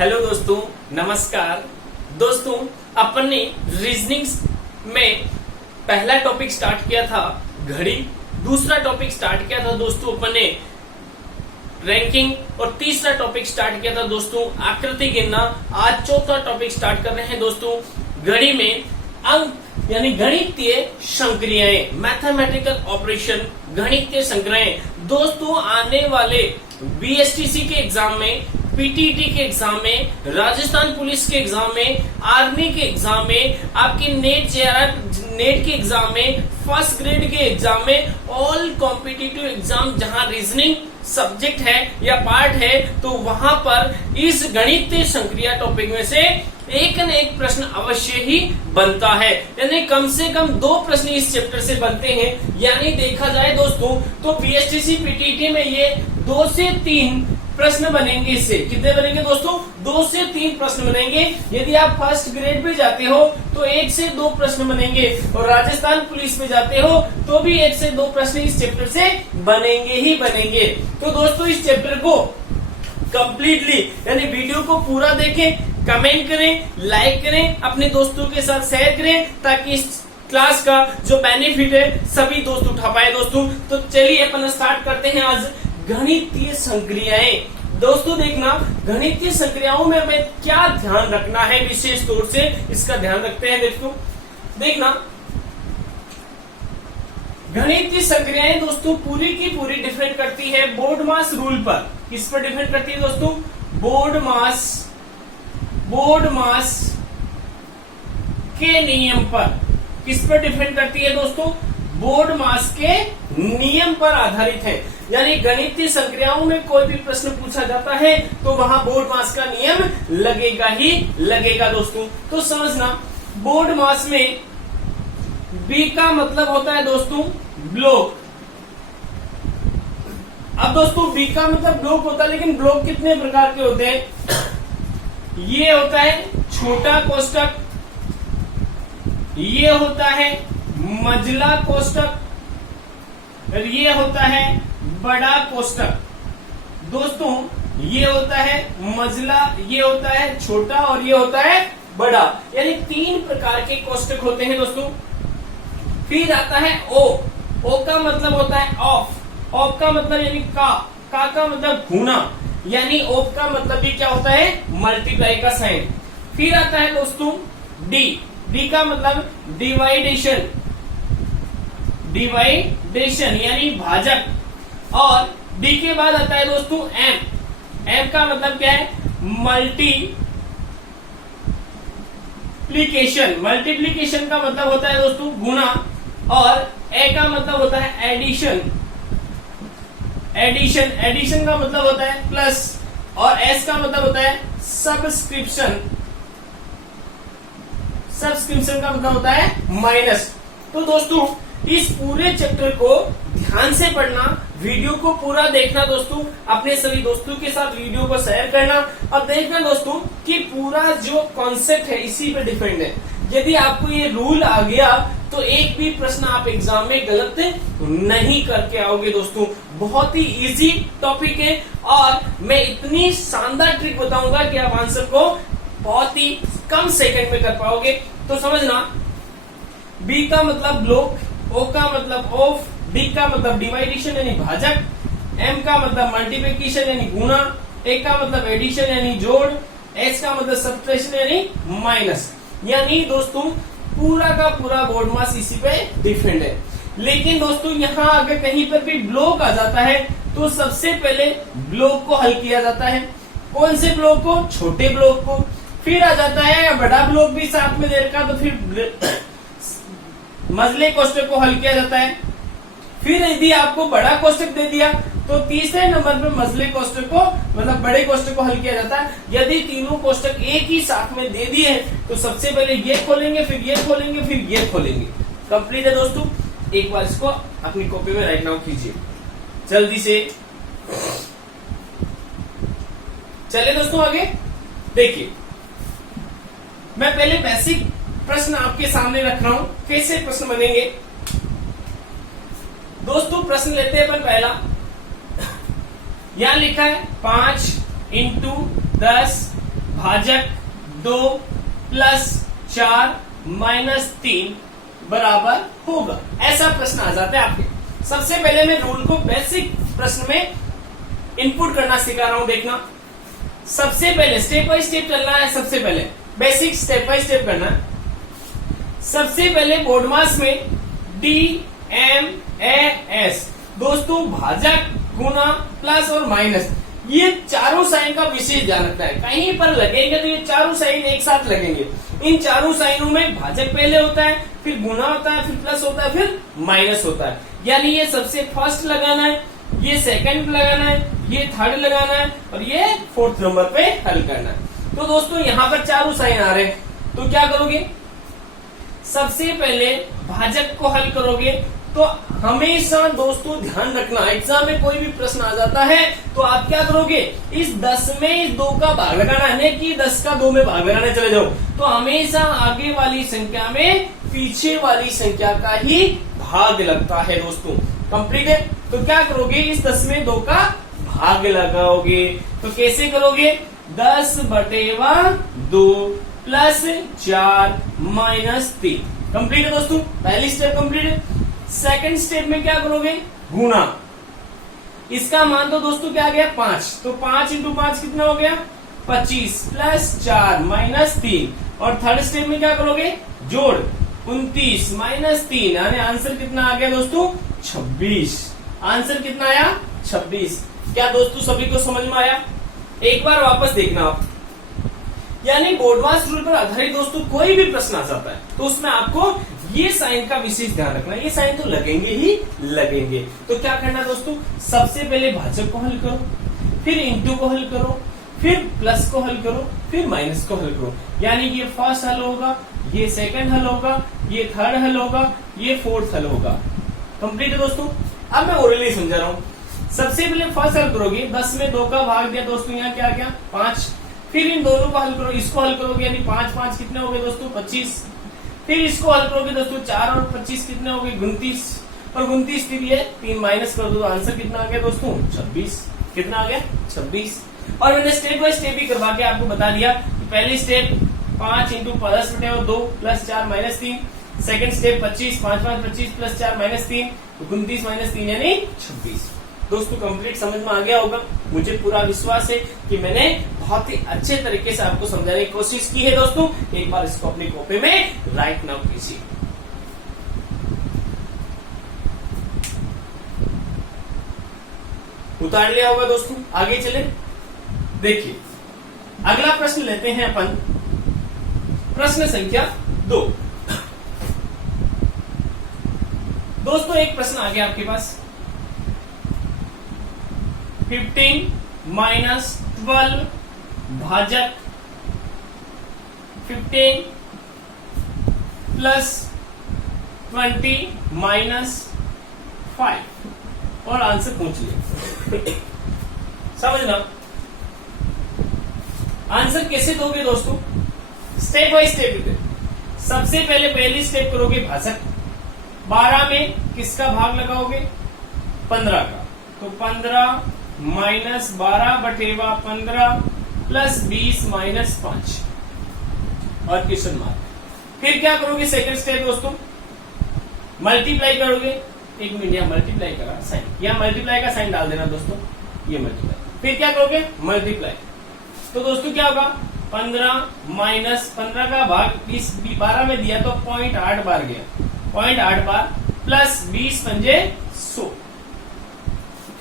Hello दोस्तों, नमस्कार दोस्तों। अपन ने रीजनिंग में पहला टॉपिक स्टार्ट किया था घड़ी, दूसरा टॉपिक स्टार्ट किया था दोस्तों अपन ने रैंकिंग, और तीसरा टॉपिक स्टार्ट किया था दोस्तों आकृति गिनना। आज चौथा टॉपिक स्टार्ट कर रहे हैं दोस्तों घड़ी में अंक यानी गणितीय संक्रियाएं, मैथमेटिकल ऑपरेशन, गणितीय संक्रियाएं। दोस्तों आने वाले बीएसटीसी के एग्जाम में, पीटीटी के एग्जाम में, राजस्थान पुलिस के एग्जाम में, आर्मी के एग्जाम में, आपके नेट के एग्जाम में, फर्स्ट ग्रेड के एग्जाम में, ऑल कॉम्पिटिटिव एग्जाम जहां रीजनिंग सब्जेक्ट है या पार्ट है, तो वहां पर इस गणितीय संक्रिया टॉपिक में से एक न एक प्रश्न अवश्य ही बनता है। यानी कम से कम 2 प्रश्न इस चैप्टर से बनते हैं। यानी देखा जाए दोस्तों तो बीएसटीसी पीटीटी में ये 2 से 3 प्रश्न बनेंगे। इससे कितने बनेंगे दोस्तों? 2 से 3 प्रश्न बनेंगे। यदि आप फर्स्ट ग्रेड पे जाते हो तो 1 से 2 प्रश्न बनेंगे, और राजस्थान पुलिस में जाते हो तो भी 1 से 2 प्रश्न इस चैप्टर से बनेंगे ही बनेंगे। तो दोस्तों इस चैप्टर को कंप्लीटली यानी वीडियो को पूरा देखें, कमेंट करें, लाइक करें, अपने दोस्तों के साथ शेयर करें, ताकि इस क्लास का जो बेनिफिट है सभी दोस्त उठा पाए दोस्तों। तो चलिए अपन स्टार्ट करते हैं आज गणितीय संक्रियाएं। दोस्तों देखना, गणितीय संक्रियाओं में हमें क्या ध्यान रखना है, विशेष तौर से इसका ध्यान रखते हैं दोस्तों। देखना, गणितीय संक्रियाएं दोस्तों पूरी की पूरी डिपेंड करती है बोर्डमास रूल पर। किस पर डिपेंड करती है दोस्तों? बोर्डमास के नियम पर। किस पर डिपेंड करती है दोस्तों? बोर्डमास के नियम पर आधारित है। यानी गणितीय संक्रियाओं में कोई भी प्रश्न पूछा जाता है तो वहां बोर्डमास का नियम लगेगा ही लगेगा दोस्तों। तो समझना, बोर्डमास में बी का मतलब होता है दोस्तों ब्लॉक। अब दोस्तों बी का मतलब ब्लॉक होता है, लेकिन ब्लॉक कितने प्रकार के होते हैं? ये होता है छोटा कोष्ठक, ये होता है मझला कोष्ठक, और ये होता है बड़ा कोष्ठक। दोस्तों ये होता है मझला, ये होता है छोटा, और ये होता है बड़ा। यानी 3 प्रकार के कोष्ठक होते हैं दोस्तों। फिर आता है ओ का मतलब होता है ऑफ का मतलब यानी का मतलब गुना, यानी ऑफ का मतलब भी क्या होता है? मल्टीप्लाई का साइन। फिर आता है दोस्तों डी का मतलब डिवाइडेशन यानी भाजक, और डी के बाद आता है दोस्तों एम का मतलब क्या है? मल्टीप्लीकेशन का मतलब होता है दोस्तों गुना, और ए का मतलब होता है एडिशन का मतलब होता है प्लस, और एस का मतलब होता है सब्सक्रिप्शन का मतलब होता है माइनस। तो दोस्तों इस पूरे चैप्टर को ध्यान से पढ़ना, वीडियो को पूरा देखना दोस्तों, अपने सभी दोस्तों के साथ वीडियो को शेयर करना, और देखना दोस्तों कि पूरा जो कॉन्सेप्ट है इसी पे डिपेंड है। यदि आपको ये रूल आ गया तो एक भी प्रश्न आप एग्जाम में गलत नहीं करके आओगे दोस्तों। बहुत ही इजी टॉपिक है, और मैं इतनी शानदार ट्रिक बताऊंगा कि आप आंसर को बहुत ही कम सेकंड में कर पाओगे। तो समझना, बी का मतलब ब्लॉक, ओ का मतलब ऑफ, डी का मतलब डिवाइडेशन यानी भाजक, एम का मतलब मल्टीप्लिकेशन यानी गुना, ए का मतलब एडिशन यानी जोड़, एस का मतलब सब्ट्रैक्शन यानी माइनस। यानी दोस्तों पूरा का पूरा बोर्डमास इसी पे डिपेंड है। लेकिन दोस्तों यहाँ अगर कहीं पर भी ब्लॉक आ जाता है तो सबसे पहले ब्लॉक को हल किया जाता है। कौन से ब्लॉक को? छोटे ब्लॉक को। फिर आ जाता है बड़ा ब्लॉक भी साथ में दे रखा, तो फिर मझले कोष्ठक को हल किया जाता है। फिर यदि आपको बड़ा कोष्ठक दे दिया तो तीसरे नंबर पर मझले कोष्ठक को मतलब बड़े कोष्ठक को हल किया जाता है। यदि तीनों कोष्ठक एक ही साथ में दे दिए तो सबसे पहले ये खोलेंगे, फिर ये खोलेंगे, फिर ये खोलेंगे। कंप्लीट है दोस्तों। एक बार इसको अपनी कॉपी में राइट डाउन कीजिए जल्दी से। चलिए दोस्तों आगे देखिए, मैं पहले बेसिक प्रश्न आपके सामने रख रहा हूं, कैसे प्रश्न बनेंगे दोस्तों। प्रश्न लेते हैं अपन पहला। यहां लिखा है 5 × 10 भाजक 2 प्लस 4 माइनस 3 बराबर होगा। ऐसा प्रश्न आ जाता है आपके। सबसे पहले मैं रूल को बेसिक प्रश्न में इनपुट करना सिखा रहा हूं, देखना। सबसे पहले स्टेप बाय स्टेप चलना है। सबसे पहले बेसिक स्टेप बाय स्टेप करना है। सबसे पहले बोर्ड मास में DMAS दोस्तों भाजक गुना प्लस और माइनस, ये चारों साइन का विशेष ध्यान रखना है। कहीं पर लगेंगे तो ये चारों साइन एक साथ लगेंगे। इन चारों साइनों में भाजक पहले होता है, फिर गुना होता है, फिर प्लस होता है, फिर माइनस होता है। यानी ये सबसे फर्स्ट लगाना है, ये सेकंड लगाना है, ये थर्ड लगाना है और ये फोर्थ नंबर पे हल करना है। तो दोस्तों यहाँ पर चारों साइन आ रहे हैं, तो क्या करोगे? सबसे पहले भाजक को हल करोगे। तो हमेशा दोस्तों ध्यान रखना, एग्जाम में कोई भी प्रश्न आ जाता है तो आप क्या करोगे? इस 10 में इस 2 का भाग लगाना है कि 10 का 2 में भाग लगाने चले जाओ। तो हमेशा आगे वाली संख्या में पीछे वाली संख्या का ही भाग लगता है दोस्तों। कंप्लीट है? तो क्या करोगे? इस 10 में 2 का भाग लगाओगे। तो कैसे करोगे? 10/2 प्लस 4 माइनस 3। कंप्लीट है दोस्तों, पहली स्टेप कंप्लीट है। सेकंड स्टेप में क्या करोगे? गुना। इसका मान तो दोस्तों क्या आ गया? 5। तो 5 इंटू 5 कितना हो गया? 25 प्लस 4 माइनस 3। और थर्ड स्टेप में क्या करोगे? जोड़। 29 माइनस 3 यानी आंसर कितना आ गया दोस्तों? 26। आंसर कितना आया? 26। क्या दोस्तों सभी को समझ में आया? एक बार वापस देखना आप। यानी बोर्डवास रूल पर आधारित दोस्तों कोई भी प्रश्न आ जाता है तो उसमें आपको ये साइन का विशेष ध्यान रखना है। ये साइन तो लगेंगे ही लगेंगे। तो क्या करना दोस्तों? सबसे पहले भाजक को हल करो, फिर इंटू को हल करो, फिर प्लस को हल करो, फिर माइनस को हल करो। यानी ये फर्स्ट हल होगा, ये सेकंड हल होगा, ये थर्ड हल होगा, ये फोर्थ हल होगा। कंप्लीट है दोस्तों। अब मैं ओरली समझा रहा हूँ। सबसे पहले फर्स्ट हल करोगे, 10 में 2 का भाग दिया दोस्तों, यहाँ क्या गया? 5। फिर इन दोनों को हल करो, इसको हल करोगे यानी 5 5 कितने हो गए दोस्तों? 25। फिर इसको हल करोगे दोस्तों, 4 और 25 कितने हो गए? 29। और 29 फिर ये 3 माइनस कर दो तो आंसर कितना आ गया दोस्तों? 26। कितना आ गया? 26। और मैंने स्टेप बाय स्टेप ही करवा के आपको बता दिया। पहली step 5 into 10/2 plus 4 minus 3। Second step 25 5 5 25 plus 4 minus 3, 29 minus 3 यानी 26। दोस्तों कंप्लीट समझ में आ गया होगा। मुझे पूरा विश्वास है कि मैंने बहुत ही अच्छे तरीके से आपको समझाने की कोशिश की है दोस्तों। एक बार इसको अपनी कॉपी में राइट नाउ कीजिए। उतार लिया होगा दोस्तों। आगे चले, देखिए अगला प्रश्न लेते हैं अपन। प्रश्न संख्या 2। दोस्तों एक प्रश्न आ गया आपके पास। 15 माइनस 12 भाजक 15 प्लस 20 माइनस 5 और आंसर पूछ लिया। समझना आंसर कैसे दोगे दोस्तों? Step by step. सबसे पहले पहली स्टेप करोगे भाजक। 12 में किसका भाग लगाओगे? 15 का। तो 15 माइनस 12/15 प्लस 20 माइनस 5 और क्वेश्चन मार्क। फिर क्या करोगे? सेकंड स्टेप दोस्तों, मल्टीप्लाई करोगे। एक मिनट, यहाँ मल्टीप्लाई का साइन, यहाँ मल्टीप्लाई का साइन डाल देना दोस्तों, ये मल्टीप्लाई। फिर क्या करोगे? मल्टीप्लाई। तो दोस्तों क्या होगा? 15 माइनस 15 का भाग 12 में दिया तो 0.8 बार गया, 0.8 बार प्लस 20 पंजे 100।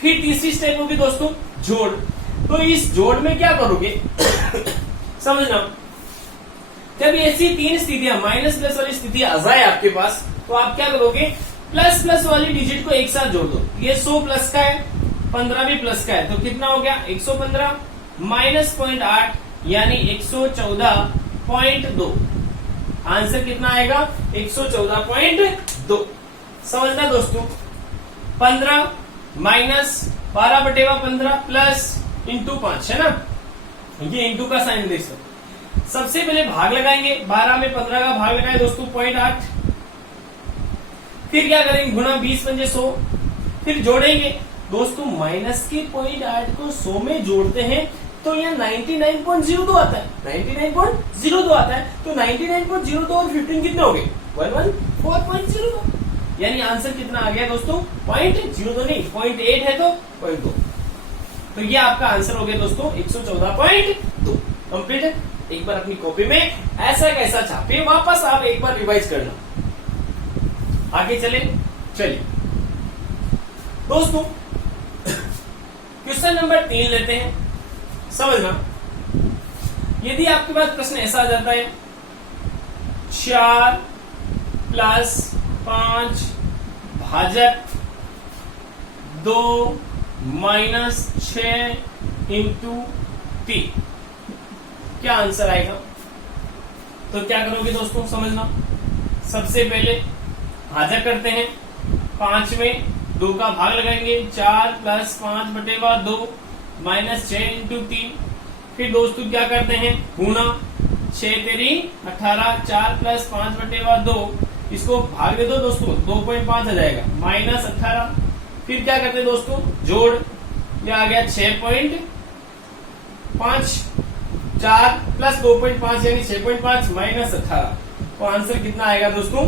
फिर तीसरी स्टेप होगी दोस्तों जोड़। तो इस जोड़ में क्या करोगे? समझना, जब ऐसी 3 स्थितियां माइनस प्लस वाली स्थिति आ जाए आपके पास तो आप क्या करोगे? प्लस प्लस वाली डिजिट को एक साथ जोड़ दो। ये 100 प्लस का है, 15 भी प्लस का है, तो कितना हो गया? 115 माइनस 0.8 यानी 114.2। आंसर कितना आएगा? 114.2। समझना दोस्तों, 15 माइनस 12/15 प्लस इंटू 5 है ना, ये इंटू का साइन देख सकते। सबसे पहले भाग लगाएंगे, 12 में 15 का भाग लगाए दोस्तों 0.8। फिर क्या करेंगे? गुणा 20 पंजे 100। फिर जोड़ेंगे दोस्तों, माइनस के 0.8 को 100 में जोड़ते हैं तो यहाँ 99.02 आता है, 99.02 आता है। तो 99.02 और 15 कितने हो गए? 114.02। यानी आंसर कितना आ गया दोस्तों? 0.02 नहीं, 0.8 है तो 0.2। तो ये आपका आंसर हो गया दोस्तों 114.2। कंप्लीट है। एक बार अपनी कॉपी में ऐसा कैसा छापिए, वापस आप एक बार रिवाइज करना। आगे चले, चलिए दोस्तों क्वेश्चन नंबर 3 लेते हैं। समझना, यदि आपके पास प्रश्न ऐसा आ जाता है 4 + 5 भाजक 2 - 6 × 3, क्या आंसर आएगा? तो क्या करोगे दोस्तों? समझना, सबसे पहले भाजक करते हैं, 5 में 2 का भाग लगाएंगे, 4 + 5/2 - 6 × 3। फिर दोस्तों क्या करते हैं? गुना, 6 तेरी 18, 4 + 5/2, इसको भाग दे दो दोस्तों, 2.5 आ जाएगा, -18। फिर क्या करते हैं दोस्तों? जोड़, यह आ गया 6.5, 4 + 2.5 यानी 6.5 -18। तो आंसर कितना आएगा दोस्तों?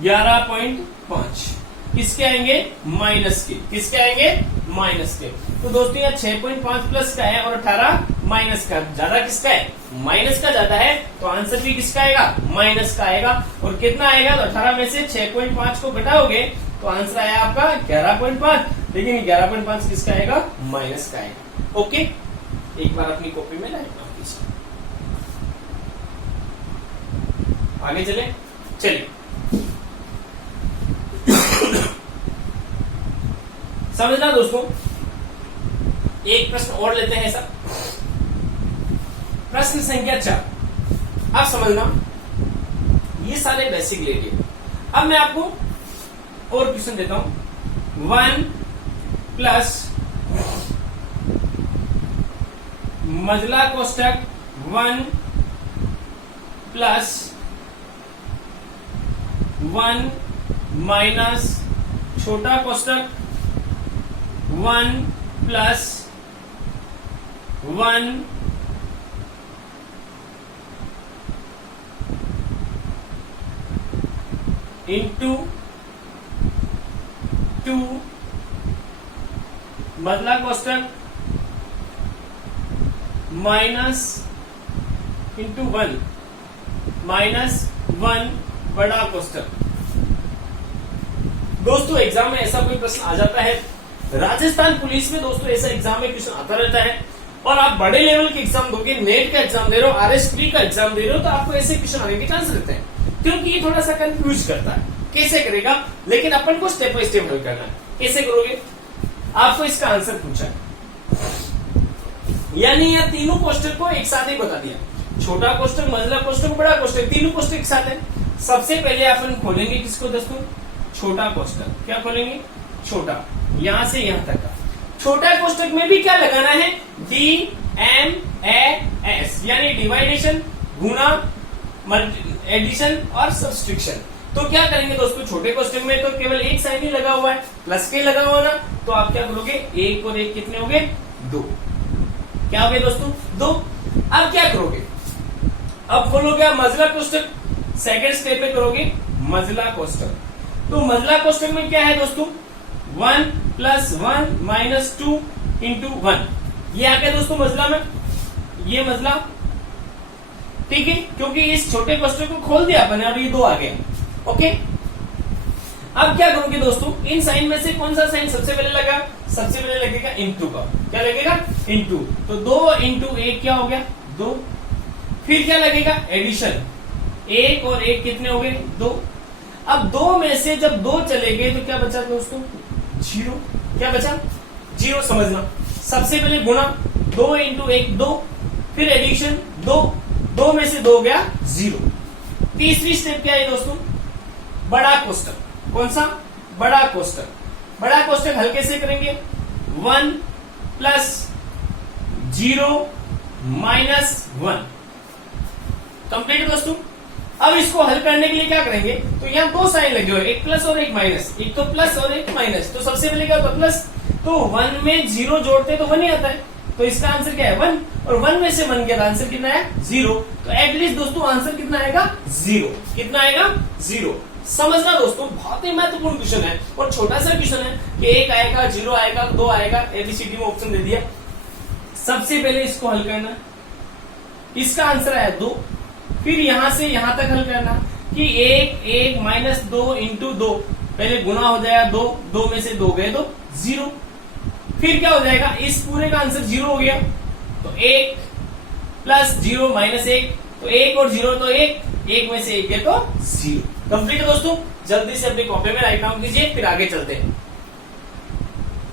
11.5। किसके आएंगे? माइनस के। किसके आएंगे? माइनस के। तो दोस्तों यहाँ 6.5 प्लस का है और 18 माइनस का। ज्यादा किसका है? माइनस का ज्यादा है, तो आंसर भी किसका आएगा? माइनस का आएगा। और कितना आएगा? तो 18 में से 6.5 को घटाओगे तो आंसर आया आपका 11.5। लेकिन 11.5 किसका आएगा? माइनस का आएगा। ओके, एक बार अपनी कॉपी में लाइट मार दीजिए। आगे चले, चलिए समझना दोस्तों, एक प्रश्न और लेते हैं ऐसा। प्रश्न संख्या 4। अब समझना, ये सारे बेसिक ले लिए। अब मैं आपको और क्वेश्चन देता हूं। 1 + मजला कोष्टक 1 + 1 माइनस छोटा कोष्टक 1 + 1 × 2 मजला कोष्टक माइनस × 1 -1 बड़ा कोष्टक। दोस्तों एग्जाम में ऐसा कोई प्रश्न आ जाता है, राजस्थान पुलिस में दोस्तों ऐसा एग्जाम में क्वेश्चन आता रहता है, और आप बड़े लेवल के एग्जाम दोगे, नेट का एग्जाम दे रहे हो, RS3 का एग्जाम दे रहे हो, तो आपको ऐसे क्वेश्चन आने के चांस रहते हैं, क्योंकि ये थोड़ा सा कंफ्यूज करता है। कैसे करेगा? लेकिन अपन को स्टेप बाय स्टेप हल करना है। कैसे करोगे? आपको इसका आंसर पूछा है, यानी यह तीनों कोष्टक को एक साथ ही बता दिया। छोटा कोष्टक, मझला कोष्टक, बड़ा कोष्टक, तीनों कोष्टक एक साथ है। सबसे पहले अपन खोलेंगे किसको दोस्तों? छोटा कोष्टक। क्या खोलेंगे? छोटा, यहां से यहां तक का। छोटा कोष्टक में भी क्या लगाना है? DMAS, यानी डिवाइडेशन, गुणा, एडिशन और सब्सट्रैक्शन। तो क्या करेंगे दोस्तों? छोटे कोष्टक में तो केवल एक साइन ही लगा हुआ है, प्लस के लगा हुआ ना, तो आप क्या करोगे? 1 और 1 कितने हो गए? 2। क्या हो गए दोस्तों? 2। अब क्या करोगे? अब खोलोगे आप मजला कोष्टक, सेकंड स्टेप पे करोगे मजला कोष्टक। तो मजला कोष्टक में क्या है दोस्तों? 1 + 1 - 2 × 1। ये आ गया दोस्तों मजला में, ये मजला, ठीक है, क्योंकि इस छोटे कोष्टक को खोल दिया अपने और ये 2 आ गया। ओके, अब क्या करोगे दोस्तों? इन साइन में से कौन सा साइन सबसे पहले लगा? सबसे पहले लगेगा इनटू का। क्या लगेगा? इनटू। तो 2 × 1 क्या हो गया? 2। फिर क्या लगेगा? एडिशन, 1 और 1 कितने हो गए? 2। अब 2 में से जब 2 चले गए तो क्या बचा दोस्तों? 0। क्या बचा? 0। समझना, सबसे पहले गुणा, 2 × 1 2, फिर एडिशन 2, 2 में से 2 गया 0। तीसरी स्टेप क्या है दोस्तों? बड़ा कोष्टक। कौन सा? बड़ा कोष्टक। बड़ा कोष्टक हल्के से करेंगे, 1 + 0 - 1। कंप्लीट दोस्तों। अब इसको हल करने के लिए क्या करेंगे? तो यहाँ 2 साइन लगे हुए, एक प्लस और एक माइनस, एक तो प्लस और एक माइनस। तो सबसे पहले क्या होता है? प्लस। तो 1 में 0 जोड़ते तो 1 ही आता है, तो इसका आंसर क्या है 1, और 1 में से 1 गया आंसर कितना है 0। तो एटलीस्ट दोस्तों आंसर कितना आएगा 0। कितना आएगा 0। समझना दोस्तों, बहुत ही महत्वपूर्ण क्वेश्चन है और छोटा सा क्वेश्चन है कि 1 आएगा, 0 आएगा, 2 आएगा, एबीसीडी में ऑप्शन दे दिया। सबसे पहले इसको हल करना, इसका आंसर आया 2, फिर यहां से यहां तक हल करना कि 1 माइनस 2 इंटू 2, पहले गुना हो जाएगा 2, 2 में से 2 गए तो 0, फिर क्या हो जाएगा, इस पूरे का आंसर 0 हो गया। तो 1 प्लस 0 माइनस 1, तो 1 और 0 तो 1 में से 1 गए तो 0। कंप्लीट है दोस्तों। जल्दी से अपनी कॉपी में राइट डाउन कीजिए, फिर आगे चलते हैं,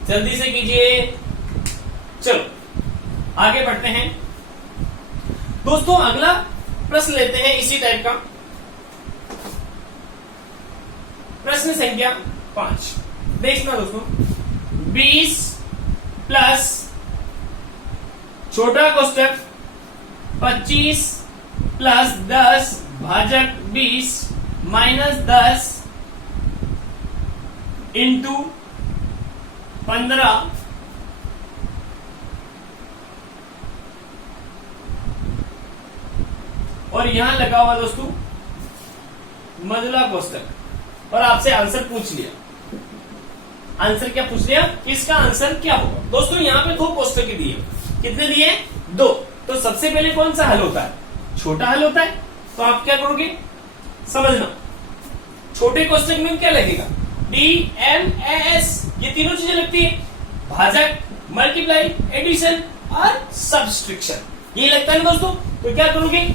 जल्दी से कीजिए। चलो आगे बढ़ते हैं दोस्तों। अगला प्रश्न लेते हैं इसी टाइप का, प्रश्न संख्या 5। देखना दोस्तों, 20 प्लस छोटा कोष्टक 25 प्लस 10 भाजक 20 माइनस 10 इंटू 15 और यहां लगा हुआ दोस्तों मजला कोष्टक, और आपसे आंसर पूछ लिया। आंसर क्या पूछ लिया, इसका आंसर क्या होगा। दोस्तों यहां पे 2 कोष्टक दिए, कितने दिए 2। तो सबसे पहले कौन सा हल होता है, छोटा हल होता है। तो आप क्या करोगे, समझना, छोटे कोष्टक में क्या लगेगा, डी एम एस, ये तीनों चीजें लगती है, भाजक, मल्टीप्लाई, एडिशन और सब्सट्रैक्शन, ये लगता है ना दोस्तों। तो क्या करोगे,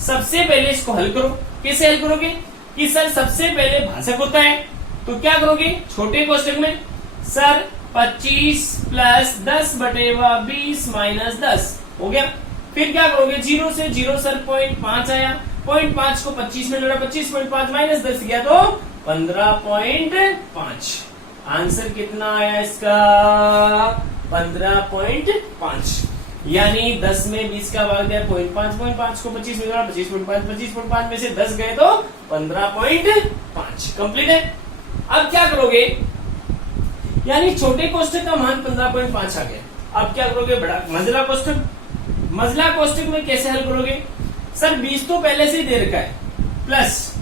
सबसे पहले इसको हल करो। कैसे हल करोगे कि सर सबसे पहले भाजक होता है, तो क्या करोगे, छोटे कोष्टक में सर 25 प्लस 10 बटेवा 20 माइनस 10 हो गया। फिर क्या करोगे, 0 से 0 सर 0.5 आया, 0.5 को 25 में जोड़ा, 25.5 माइनस 10 गया तो 15.5। आंसर कितना आया इसका 15.5, यानी 10 में 20 का भाग दिया 0.5 को 25 में जोड़ा, 25.5 में से 10 गए तो 15.5। कंप्लीट है। अब क्या करोगे, यानी छोटे कोष्टक का मान 15.5 आ गया। अब क्या करोगे, बड़ा मजला कोष्टक, मजला कोष्टक में कैसे हल करोगे, सर 20 तो पहले से ही दे रखा है, प्लस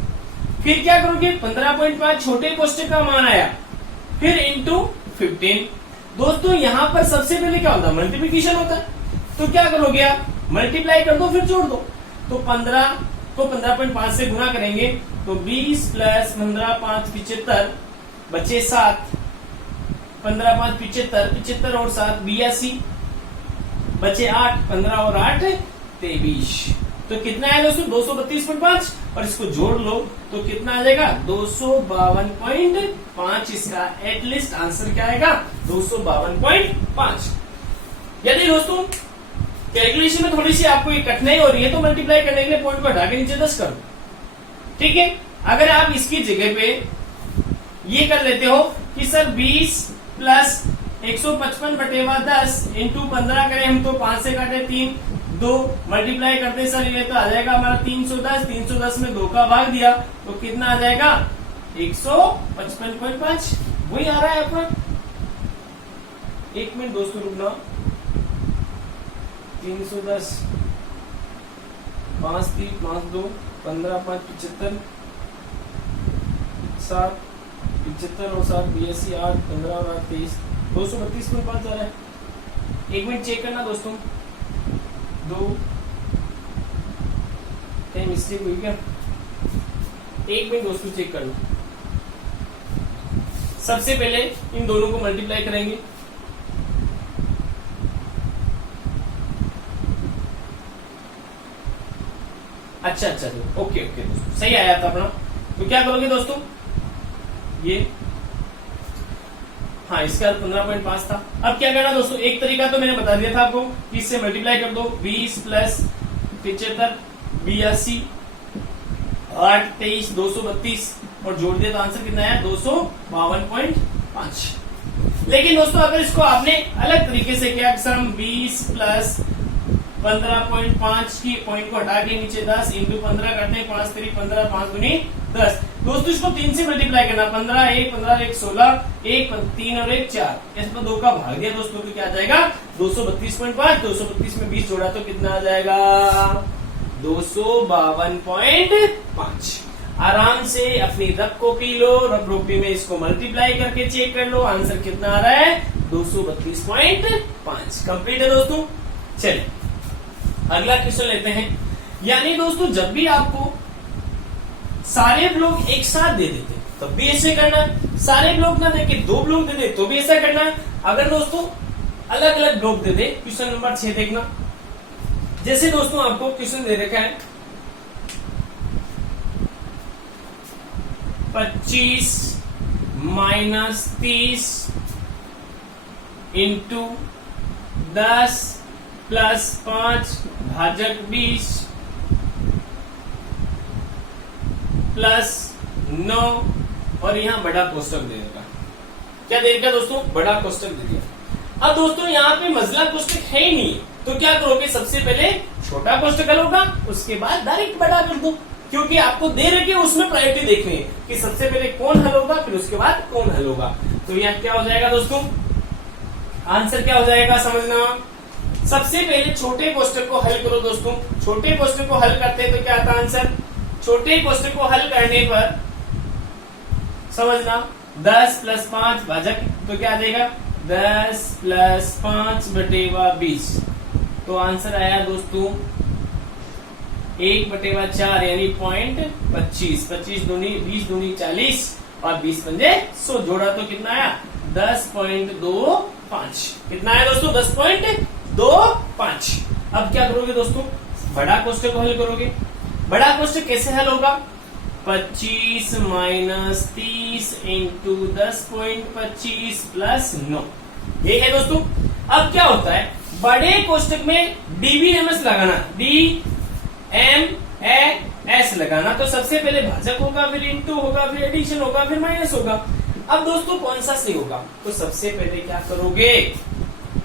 फिर क्या करोगे 15.5 छोटे कोष्टक का मान आया, फिर इंटू 15। दोस्तों यहां पर सबसे पहले क्या होता है, मल्टीप्लीकेशन होता है। तो क्या करोगे आप, मल्टीप्लाई कर दो फिर जोड़ दो। तो 15 को 15.5 से गुना करेंगे तो 20 प्लस 15 75 बचे 7, 15 75, 75 और 7 82 बचे 8, 15 और 8 23। तो कितना है दोस्तों 232.5, और इसको जोड़ लो तो कितना आ जाएगा 252.5। इसका एटलीस्ट आंसर क्या आएगा 252.5। यदि दोस्तों कैलकुलेशन में थोड़ी सी आपको ये कठिनाई हो रही है तो मल्टीप्लाई करने के लिए पॉइंट को हटा के नीचे 10 कर दो, ठीक है। अगर आप इसकी जगह पे ये कर लेते हो कि सर 20 प्लस 155 बटेवा 10 इंटू 15 करें हम तो 5 से काटे 3, 2 मल्टीप्लाई करते सर ये तो आ जाएगा हमारा 310, 310 में 2 का भाग दिया तो कितना आ जाएगा 155.5, वही आ रहा है अपना। 1 मिनट दोस्तों रुकना, 310 5 3 5 2 15 5 75 7 75 और 7 82 8 15 और 8 23 232.5 आ रहा है। 1 मिनट चेक करना दोस्तों, 2 कहीं मिस्टेक हुई क्या, 1 मिनट दोस्तों चेक करना। सबसे पहले इन दोनों को मल्टीप्लाई करेंगे, अच्छा ओके दोस्तों सही आया था अपना। तो क्या करोगे दोस्तों, ये हाँ इसका 15.5 था। अब क्या करना दोस्तों, एक तरीका तो मैंने बता दिया था आपको कि इससे मल्टीप्लाई कर दो, 20 प्लस 75 82 8 23 232 और जोड़ दिया तो आंसर कितना आया 252.5। लेकिन दोस्तों अगर इसको आपने अलग तरीके से किया, सर हम 20 प्लस 15.5 की पॉइंट को हटा के नीचे 10 इंटू 15 करते हैं, 5 3 15, 5 दूनी 10। दोस्तों इसको 3 से मल्टीप्लाई करना, 15 1 15 1 16, 1 3 और 1 4, इसमें 2 का भाग दिया दोस्तों तो क्या आ जाएगा 232.5। 232 में 20 जोड़ा तो कितना आ जाएगा 252.5। आराम से अपनी रफ कॉपी लो, रफ कॉपी में इसको मल्टीप्लाई करके चेक कर लो, आंसर कितना आ रहा है 232.5। कंप्लीट है दोस्तों। चलिए अगला क्वेश्चन लेते हैं। यानी दोस्तों जब भी आपको सारे ब्लॉक एक साथ दे देते तब भी ऐसे करना, सारे ब्लॉक ना देके 2 ब्लॉक दे दे तो भी ऐसा करना। अगर दोस्तों अलग अलग ब्लॉक दे दे, क्वेश्चन नंबर 6 देखना। जैसे दोस्तों आपको क्वेश्चन दे रखा है 25 माइनस 30 इंटू 10 प्लस 5 भाजक 20 प्लस 9 और यहाँ बड़ा कोष्टक दे देगा। क्या दे देगा दोस्तों बड़ा कोष्टक दे दिया। अब दोस्तों यहाँ पे मझला कोष्टक है ही नहीं, तो क्या करोगे सबसे पहले छोटा कोष्टक हल होगा, उसके बाद डायरेक्ट बड़ा कर दो, क्योंकि आपको दे रखे उसमें प्रायोरिटी देखनी है कि सबसे पहले कौन हल होगा फिर उसके बाद कौन हल होगा। तो यहाँ क्या हो जाएगा दोस्तों, आंसर क्या हो जाएगा समझना। सबसे पहले छोटे कोष्टक को हल करो दोस्तों। छोटे कोष्टक को हल करते हैं तो क्या आता है आंसर। छोटे कोष्टक को हल करने पर समझना 10 प्लस 5 भाजक तो क्या आ जाएगा 10 प्लस 5 बटेवा 20। तो आंसर आया दोस्तों 1/4 यानी 0.25। 25 दूनी 20 दूनी 40 और 20 पंजे 100 जोड़ा तो कितना आया 10.25। कितना आया दोस्तों 10.25। अब क्या करोगे दोस्तों बड़ा कोष्टक को हल करोगे। बड़ा कोष्टक कैसे हल होगा 25 माइनस 30 इंटू 10.25 प्लस 9 ये है दोस्तों। अब क्या होता है बड़े कोष्टक में डीबीएमएस लगाना, DMAS लगाना। तो सबसे पहले भाजक होगा फिर इंटू होगा फिर एडिशन होगा फिर माइनस होगा। अब दोस्तों कौन सा सही होगा, तो सबसे पहले क्या करोगे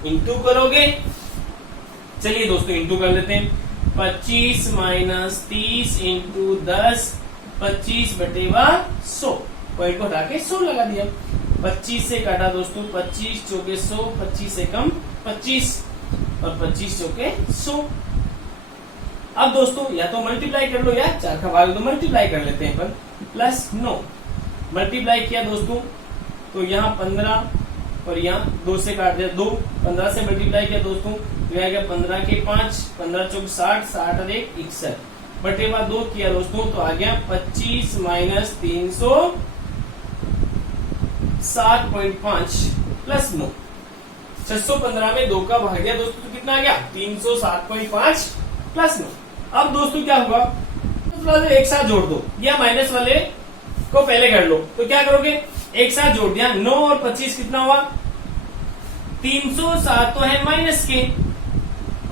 इंटू करोगे। चलिए दोस्तों इंटू कर लेते हैं 25 माइनस 30 इंटू 10 25/100 पॉइंट को हटा के 100 लगा दिया। 25 से काटा दोस्तों 25 चौके 100, 25 से कम 25 और 25 चौके 100। अब दोस्तों या तो मल्टीप्लाई कर लो या 4 का भाग दो मल्टीप्लाई कर लेते हैं अपन प्लस 9 मल्टीप्लाई किया दोस्तों तो यहाँ 15 और यहाँ 2 से काट दिया 2, 15 से मल्टीप्लाई किया दोस्तों तो आ गया 15 के 5, 15 चौक 60, 60 और 1 61 बटेवा 2 किया दोस्तों तो आ गया 25 माइनस 307.5 प्लस 9। 615 में 2 का भाग दिया दोस्तों तो कितना आ गया 307.5 प्लस 9। अब दोस्तों क्या होगा एक साथ जोड़ दो या माइनस वाले को पहले कर लो। तो क्या करोगे एक साथ जोड़ दिया 9 और 25 कितना हुआ 307 तो है माइनस के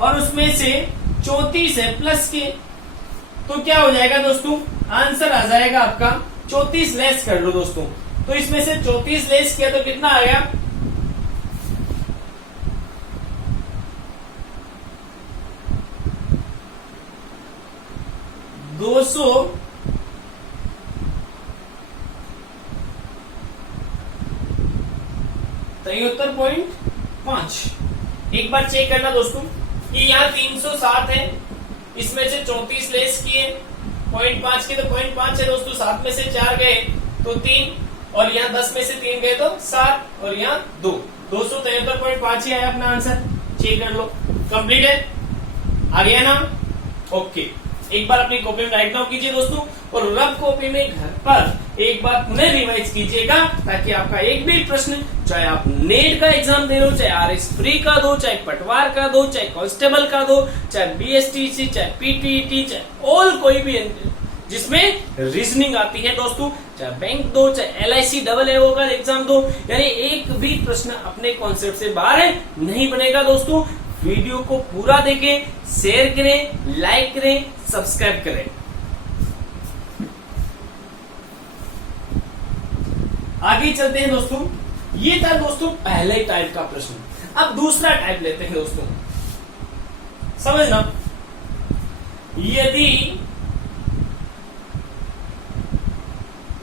और उसमें से 34 है प्लस के। तो क्या हो जाएगा दोस्तों आंसर आ जाएगा आपका 34 लेस कर लो दोस्तों। तो इसमें से 34 लेस किया तो कितना आ गया 273.5। एक बार चेक करना दोस्तों कि यहाँ 307 है इसमें से 34 लेस किए 0.5 के तो 0.5 है दोस्तों 7 में से 4 गए तो 3 और यहाँ 10 में से 3 गए तो 7 और यहाँ 2 273.5 ही आया अपना आंसर। चेक कर लो कंप्लीट है आ गया ना। ओके एक बार अपनी कॉपी में राइट डाउन कीजिए दोस्तों और रफ कॉपी में घर पर एक बार पुनः रिवाइज कीजिएगा ताकि आपका एक भी प्रश्न चाहे आप नेट का एग्जाम दे लो, चाहे आरएस फ्री का दो, चाहे पटवार का दो, चाहे कांस्टेबल का दो, चाहे बीएसटीसी, चाहे पीटीईटी, चाहे ऑल कोई भी जिसमें रीजनिंग आती है दोस्तों, चाहे बैंक दो, चाहे LIC डबल एओ का एग्जाम दो, यानी एक भी प्रश्न अपने कॉन्सेप्ट से बाहर नहीं बनेगा दोस्तों। वीडियो को पूरा देखें, शेयर करें, लाइक करें, सब्सक्राइब करें। आगे चलते हैं दोस्तों। ये था दोस्तों पहले टाइप का प्रश्न। अब दूसरा टाइप लेते हैं दोस्तों। समझना, यदि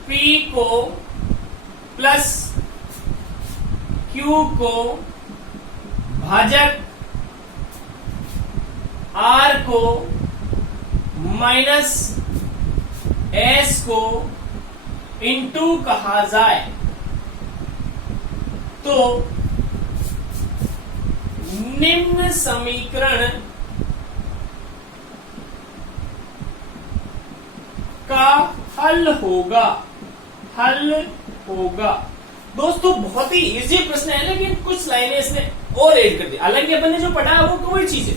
P को प्लस Q को भाजक R को माइनस S को इंटू कहा जाए तो निम्न समीकरण का हल होगा। दोस्तों बहुत ही इजी प्रश्न है, लेकिन कुछ लाइनें इसमें और ऐड कर दी। हालांकि अपन ने जो पढ़ा है वो कोई चीज है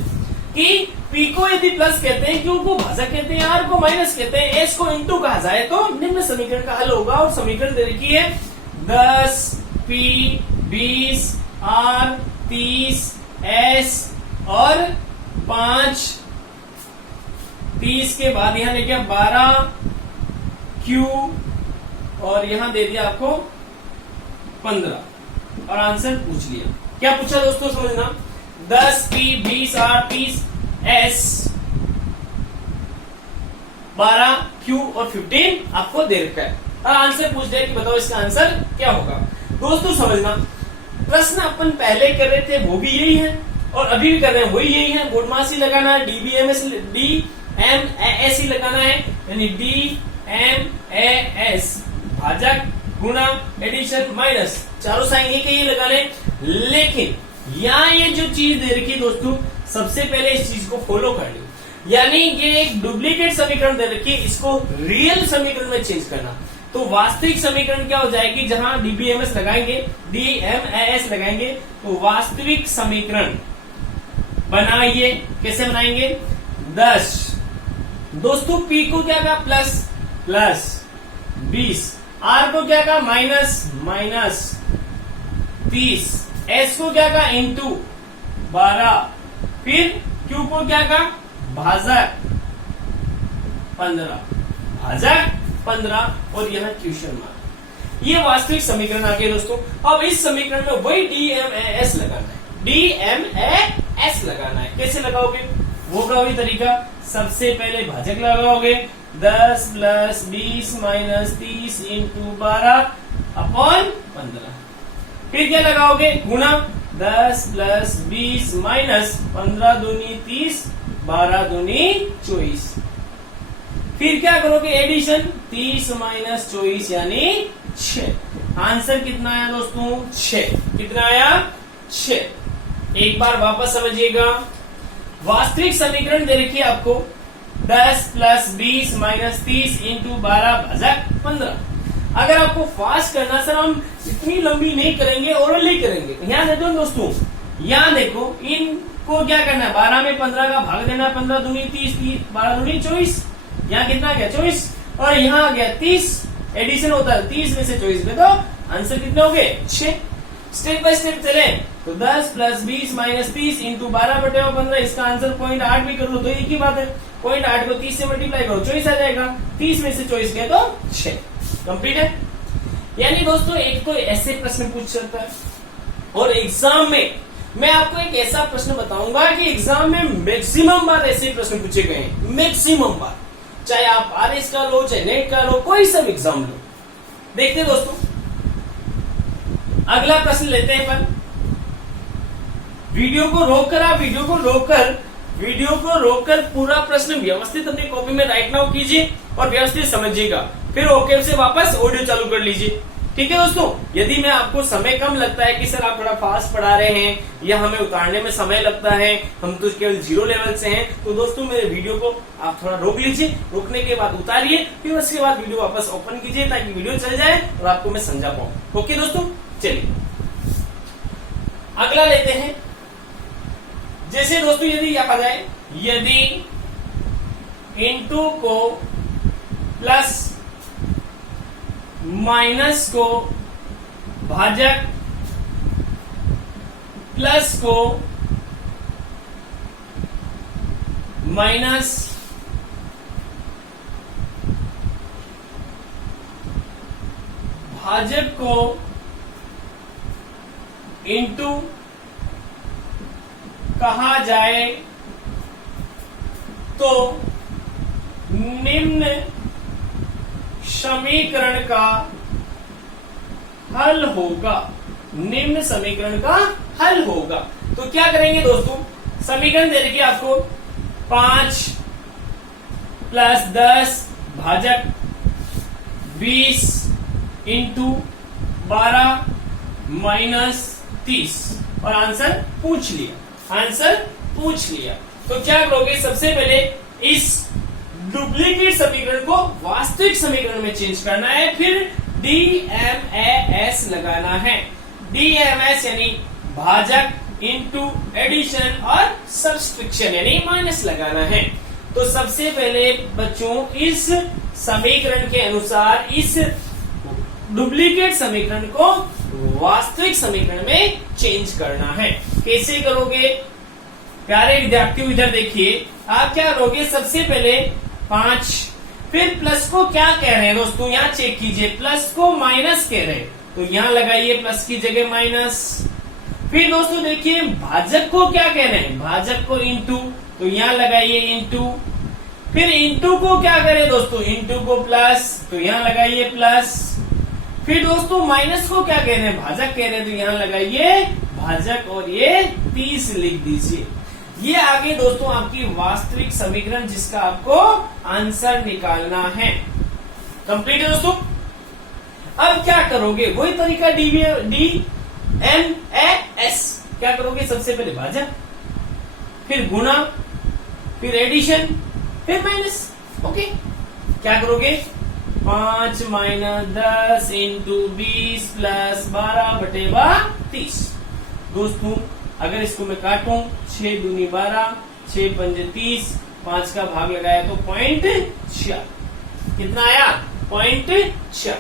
कि P को यदि प्लस कहते हैं, Q को भाजक कहते हैं, R को माइनस कहते हैं, S को इंटू कहा जाए तो निम्न समीकरण का हल होगा। और समीकरण दे रखी है 10 P 20 R 30 S और 5 30 के बाद यहां लेके 12 Q और यहां दे दिया आपको 15 और आंसर पूछ लिया। क्या पूछा दोस्तों समझना, 10 P 20 R 30 S 12 Q और 15 आपको दे रखा है और आंसर पूछ दिया कि बताओ इसका आंसर क्या होगा। दोस्तों समझना, प्रश्न अपन पहले कर रहे थे वो भी यही है और अभी भी कर रहे हैं वही यही है। बोर्ड मास ही लगाना है, DMAS ही लगाना है, यानी DMAS भाजक गुणा एडिशन माइनस, चारों साइन एक ही लगाने। लेकिन यहाँ ये जो चीज दे रखी है दोस्तों, सबसे पहले इस चीज को फॉलो कर ली, यानी ये एक डुप्लीकेट समीकरण दे रखी है, इसको रियल समीकरण में चेंज करना। तो वास्तविक समीकरण क्या हो जाएगी, जहां DBMS लगाएंगे, DMAS लगाएंगे तो वास्तविक समीकरण बनाइए। कैसे बनाएंगे, 10 दोस्तों P को क्या कहा प्लस 20, R को क्या कहा माइनस 30, S को क्या कहा इंटू 12, फिर Q को क्या कहा भाजक 15 और यहां क्वेश्चन मार्क। ये वास्तविक समीकरण आ गया दोस्तों। अब इस समीकरण में वही DMAS लगाना है। कैसे लगाओगे, वो का वही तरीका, सबसे पहले भाजक लगाओगे 10 प्लस 20 माइनस 30 इंटू 12 अपॉन 15। फिर क्या लगाओगे, गुणा 10 प्लस 20 माइनस 15 दूनी 30 12 दूनी 24। फिर क्या करोगे, एडिशन 30 माइनस 24 यानी 6। आंसर कितना आया दोस्तों, 6। कितना आया, 6। एक बार वापस समझिएगा, वास्तविक समीकरण दे रखी है आपको 10 प्लस 20 माइनस 30 इंटू 12 भाजक 15। अगर आपको फास्ट करना, सर हम इतनी लंबी नहीं करेंगे, ओरली करेंगे। यहाँ देखो दोस्तों, यहाँ देखो, इनको क्या करना है, 12 में 15 का भाग देना, 15 दूनी 30 12 दूनी 24, यहाँ कितना गया 24 और यहाँ आ गया 30, एडिशन होता है 30 में से 24 में, तो आंसर कितने हो गए 6। स्टेप बाय स्टेप चले तो 10 प्लस 20 माइनस 30 इंटू 12 बटे 15, इसका आंसर 0.8 भी कर लो तो एक ही बात है, 0.8 को 30 से मल्टीप्लाई करो 24 आ जाएगा, 30 में से 24 गए तो 6। कंप्लीट है। यानी दोस्तों एक तो ऐसे प्रश्न पूछ सकता है, और एग्जाम में मैं आपको एक ऐसा प्रश्न बताऊंगा कि एग्जाम में मैक्सिमम बार ऐसे प्रश्न पूछे गए हैं, मैक्सिमम बार, चाहे आप RS का लो चाहे नेट का लो, कोई सब एग्जाम लो। देखते हैं दोस्तों, अगला प्रश्न लेते हैं अपन। वीडियो को रोककर पूरा प्रश्न व्यवस्थित अपनी कॉपी में राइट नाउ कीजिए और व्यवस्थित समझिएगा, फिर ओके से वापस ऑडियो चालू कर लीजिए। ठीक है दोस्तों, यदि मैं आपको समय कम लगता है कि सर आप थोड़ा फास्ट पढ़ा रहे हैं या हमें उतारने में समय लगता है, हम तो केवल 0 लेवल से हैं, तो दोस्तों मेरे वीडियो को आप थोड़ा रोक लीजिए, रोकने के बाद उतारिए, फिर उसके बाद वीडियो वापस ओपन कीजिए ताकि वीडियो चल जाए और आपको मैं समझा पाऊं। ओके दोस्तों, चलिए अगला लेते हैं। जैसे दोस्तों यदि आ जाए, यदि इनटू को प्लस माइनस को भाजक प्लस को माइनस भाजक को इंटू कहा जाए तो निम्न समीकरण का हल होगा। निम्न समीकरण का हल होगा। तो क्या करेंगे दोस्तों, समीकरण दे रखी है आपको 5 प्लस 10 भाजक 20 इंटू 12 माइनस 30 और आंसर पूछ लिया। आंसर पूछ लिया तो क्या करोगे, सबसे पहले इस डुप्लीकेट समीकरण को वास्तविक समीकरण में चेंज करना है, फिर DMAS लगाना है। DMAS यानी भाजक इंटू एडिशन और सब्सट्रैक्शन यानी माइनस लगाना है। तो सबसे पहले बच्चों इस समीकरण के अनुसार इस डुप्लीकेट समीकरण को वास्तविक समीकरण में चेंज करना है। कैसे करोगे प्यारे विद्यार्थियों, इधर देखिए आप क्या करोगे, सबसे पहले 5 फिर प्लस को क्या कह रहे हैं दोस्तों, यहाँ चेक कीजिए, प्लस को माइनस कह रहे हैं तो यहाँ लगाइए प्लस की जगह माइनस। फिर दोस्तों देखिए भाजक को क्या कह रहे हैं, भाजक को इंटू तो यहाँ लगाइए इंटू। फिर इंटू को क्या करें दोस्तों, इंटू को प्लस तो यहाँ लगाइए प्लस। फिर दोस्तों माइनस को क्या कह रहे हैं, भाजक कह रहे हैं तो यहाँ लगाइए भाजक और ये 30 लिख दीजिए। ये आगे दोस्तों आपकी वास्तविक समीकरण जिसका आपको आंसर निकालना है। कंप्लीट है दोस्तों। अब क्या करोगे, वही तरीका DMAS क्या करोगे, सबसे पहले भाजक फिर गुणा फिर एडिशन फिर माइनस। ओके क्या करोगे, 5 माइनस 10 इंटू 20 प्लस 12/30। दोस्तों अगर इसको मैं काटूं 6 दूनी 12 6 पंजे 30 5 का भाग लगाया तो 0.4 कितना आया 0.4।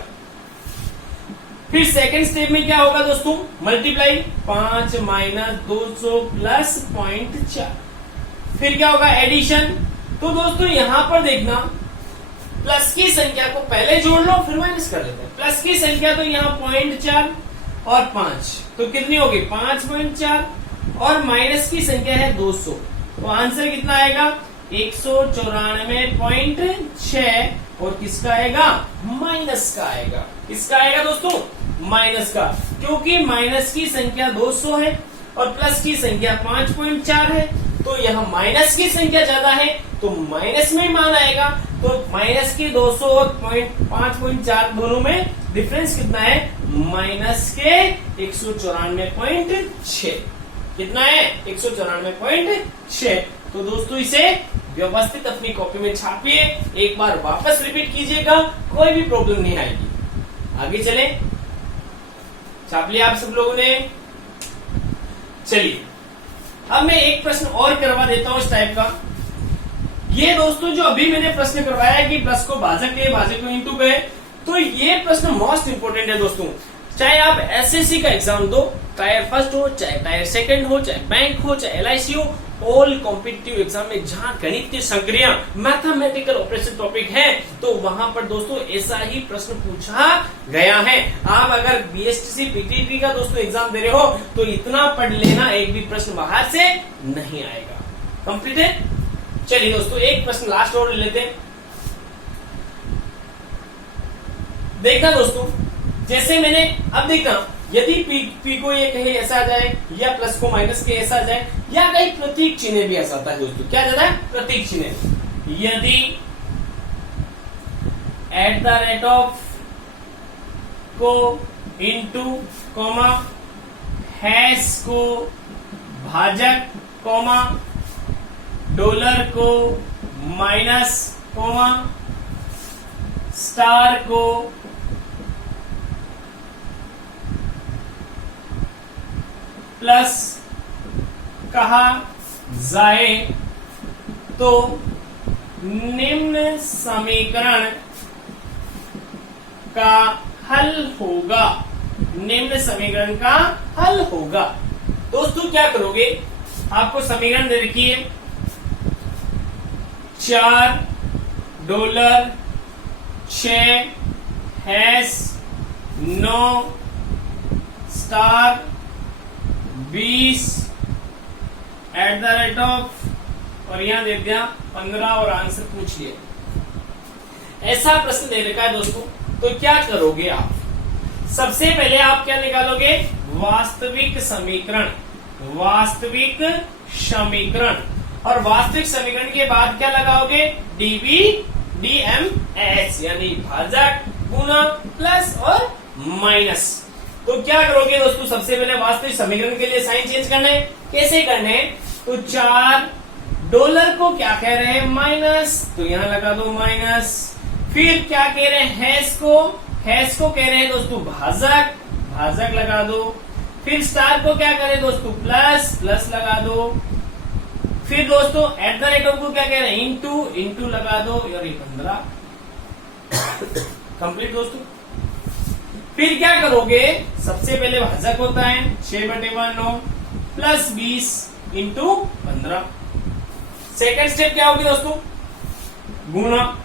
फिर सेकंड स्टेप में क्या होगा दोस्तों, मल्टीप्लाई 5 माइनस 200 प्लस 0.4। फिर क्या होगा एडिशन। तो दोस्तों यहां पर देखना प्लस की संख्या को पहले जोड़ लो फिर माइनस कर लेते हैं। प्लस की संख्या तो यहाँ 0.4 और 5 तो कितनी होगी 5.4 और माइनस की संख्या है 200 तो आंसर कितना आएगा 194.6 और किसका आएगा माइनस का आएगा। किसका आएगा दोस्तों माइनस का, क्योंकि माइनस की संख्या 200 है और प्लस की संख्या 5.4 है तो यहाँ माइनस की संख्या ज्यादा है तो माइनस में मान आएगा। तो माइनस की 200 और 5.4 दोनों में डिफरेंस कितना है माइनस के 194.6 कितना है 194.6। तो दोस्तों इसे व्यवस्थित अपनी कॉपी में छापिए, एक बार वापस रिपीट कीजिएगा, कोई भी प्रॉब्लम नहीं आएगी। आगे चले, छाप लिया आप सब लोगों ने। चलिए अब मैं एक प्रश्न और करवा देता हूं इस टाइप का। ये दोस्तों जो अभी मैंने प्रश्न करवाया है कि प्लस को भाजक के भाजक को इंटू गए, तो ये प्रश्न मोस्ट इंपोर्टेंट है दोस्तों। चाहे आप एसएससी का एग्जाम दो, टायर फर्स्ट हो चाहे टायर सेकंड हो चाहे बैंक हो चाहे LIC हो, ऑल कॉम्पिटिटिव एग्जाम में जहां गणितीय संक्रिया मैथमेटिकल ऑपरेशन टॉपिक है तो वहां पर दोस्तों ऐसा ही प्रश्न पूछा गया है। आप अगर BSTC PTT का दोस्तों एग्जाम दे रहे हो तो इतना पढ़ लेना, एक भी प्रश्न बाहर से नहीं आएगा। कंप्लीट है। चलिए दोस्तों एक प्रश्न लास्ट और ले लेते हैं। देखना दोस्तों, जैसे मैंने अब देखना यदि P को ये कहे ऐसा आ जाए या प्लस को माइनस के ऐसा आ जाए या कहीं प्रतीक चिन्ह भी ऐसा आता है दोस्तों। क्या जाता है प्रतीक चिन्ह। यदि @ को इंटू कॉमा हैश को भाजक कॉमा डॉलर को माइनस कॉमा स्टार को प्लस कहा जाए तो निम्न समीकरण का हल होगा। निम्न समीकरण का हल होगा। दोस्तों क्या करोगे, आपको समीकरण दे रखी है $4 6 हैश 9 स्टार 20 @ और यहाँ दे दिया 15 और आंसर पूछ लिया। ऐसा प्रश्न दे रखा है दोस्तों, तो क्या करोगे आप? सबसे पहले आप क्या निकालोगे? वास्तविक समीकरण, वास्तविक समीकरण, और वास्तविक समीकरण के बाद क्या लगाओगे? डीवी डीएमएच, यानी भाजक, गुणा, प्लस और माइनस। तो क्या करोगे दोस्तों? सबसे पहले वास्तविक समीकरण के लिए साइन चेंज करना है। कैसे करने? तो $4 को क्या कह रहे हैं? माइनस, तो यहां लगा दो माइनस। फिर क्या कह रहे हैं? हैश को कह रहे हैं दोस्तों भाजक, भाजक लगा दो। फिर स्टार को क्या कह रहे हैं दोस्तों? प्लस, प्लस लगा दो। फिर दोस्तों एट द रेट ऑफ को क्या कह रहे हैं? इंटू, इंटू लगा दो, और ये 15 कंप्लीट दोस्तों। फिर क्या करोगे? सबसे पहले भाजक होता है 6/9 प्लस 20 इंटू 15। सेकेंड स्टेप क्या होगी दोस्तों? गुणा,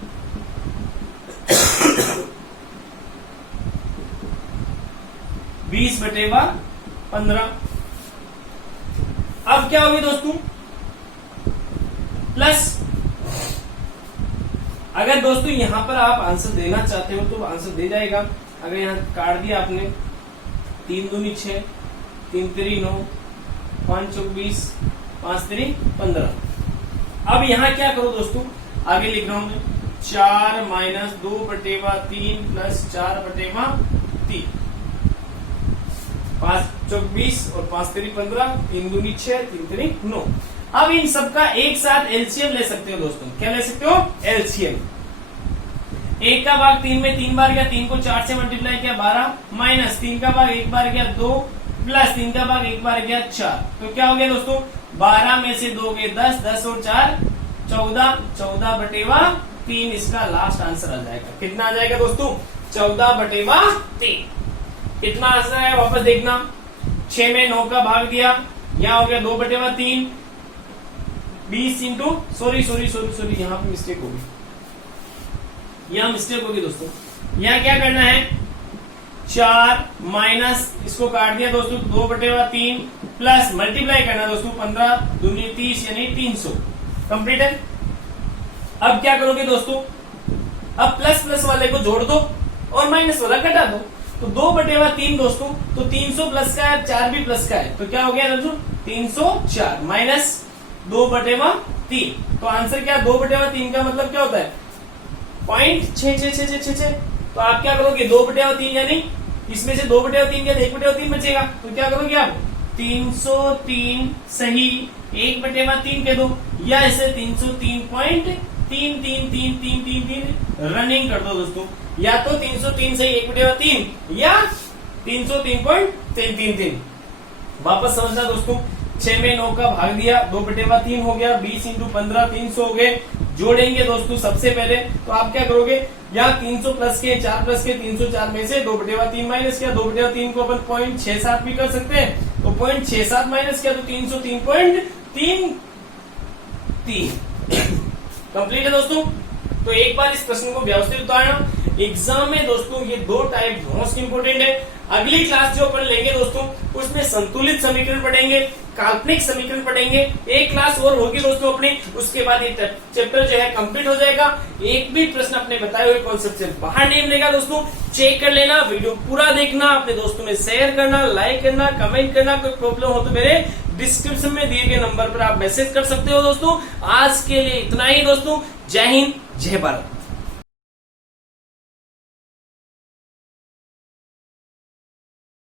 20/15। अब क्या होगी दोस्तों? प्लस। अगर दोस्तों यहां पर आप आंसर देना चाहते हो तो आंसर दे जाएगा। अगर यहां काट दिया आपने, 3 दूनी 6, 3 3 9, 5 चौक 20, 5 3 15। अब यहां क्या करो दोस्तों? आगे लिख रहा हूं मैं 4 माइनस 2/3 प्लस 4/3, 5 चौक 20 और 5 3 15, 3 दूनी 6, 3 3 9। अब इन सबका एक साथ एलसीएम ले सकते हो दोस्तों। क्या ले सकते हो? एलसीएम। 1 का भाग 3 में 3 बार गया, 3 को 4 से मल्टीप्लाई किया 12, माइनस 3 का भाग 1 बार गया 2, प्लस 3 का भाग 1 बार गया 4। तो क्या हो गया दोस्तों? 12 में से 2 गए 10, 10 और 4 14, 14/3 इसका लास्ट आंसर आ जाएगा। कितना आ जाएगा दोस्तों? 14/3। कितना आंसर है वापस देखना। 6 में 9 का भाग दिया, यहाँ हो गया 2/3, 20 इंटू, सॉरी यहाँ पे मिस्टेक होगी, यहाँ मिस्टेक होगी दोस्तों। यहाँ क्या करना है? 4 माइनस, इसको काट दिया दोस्तों 2/3, प्लस मल्टीप्लाई करना दोस्तों 15 दूनी 30 यानी 300। कंप्लीट है। अब क्या करोगे दोस्तों? अब प्लस प्लस वाले को जोड़ दो और माइनस वाला घटा दो। तो 2/3 दोस्तों, तो 300 प्लस का है, 4 भी प्लस का है, तो क्या हो गया दोस्तों? 304 माइनस 2/3। तो आंसर क्या? 2/3 का मतलब क्या होता है? 0.6666। तो आप क्या करोगे? 2/3 यानी इसमें से 2/3 क्या? 1/3 बचेगा। तो क्या करोगे आप? 303 सही 1/3 कह दो, या इसे 303.33333 रनिंग कर दो दोस्तों। या तो 303 सही 1/3 या 303.333। वापस समझना दोस्तों। 6 में 9 का भाग दिया, 2/3 हो गया, 20 इंटू 15 300 हो गए। जोड़ेंगे दोस्तों सबसे पहले, तो आप क्या करोगे? यहाँ 300 प्लस के 4 प्लस के 304 में से 2/3 माइनस किया, 2/3 को अपन 0.67 भी कर सकते हैं, तो 0.67 माइनस किया तो 303.33। कंप्लीट है दोस्तों। तो एक बार इस प्रश्न को व्यवस्थित उतारना। एग्जाम में दोस्तों ये 2 टाइप मोस्ट इंपोर्टेंट है। अगली क्लास जो अपन लेंगे दोस्तों, उसमें संतुलित समीकरण पढ़ेंगे, काल्पनिक समीकरण पढ़ेंगे। एक क्लास और होगी दोस्तों अपनी, उसके बाद ये चैप्टर जो है कंप्लीट हो जाएगा। एक भी प्रश्न अपने बताए हुए कॉन्सेप्ट से बाहर नहीं मिलेगा दोस्तों। चेक कर लेना, वीडियो पूरा देखना, अपने दोस्तों में शेयर करना, लाइक करना, कमेंट करना। कोई प्रॉब्लम हो तो मेरे डिस्क्रिप्शन में दिए गए नंबर पर आप मैसेज कर सकते हो दोस्तों। आज के लिए इतना ही दोस्तों। जय हिंद, जय भारत।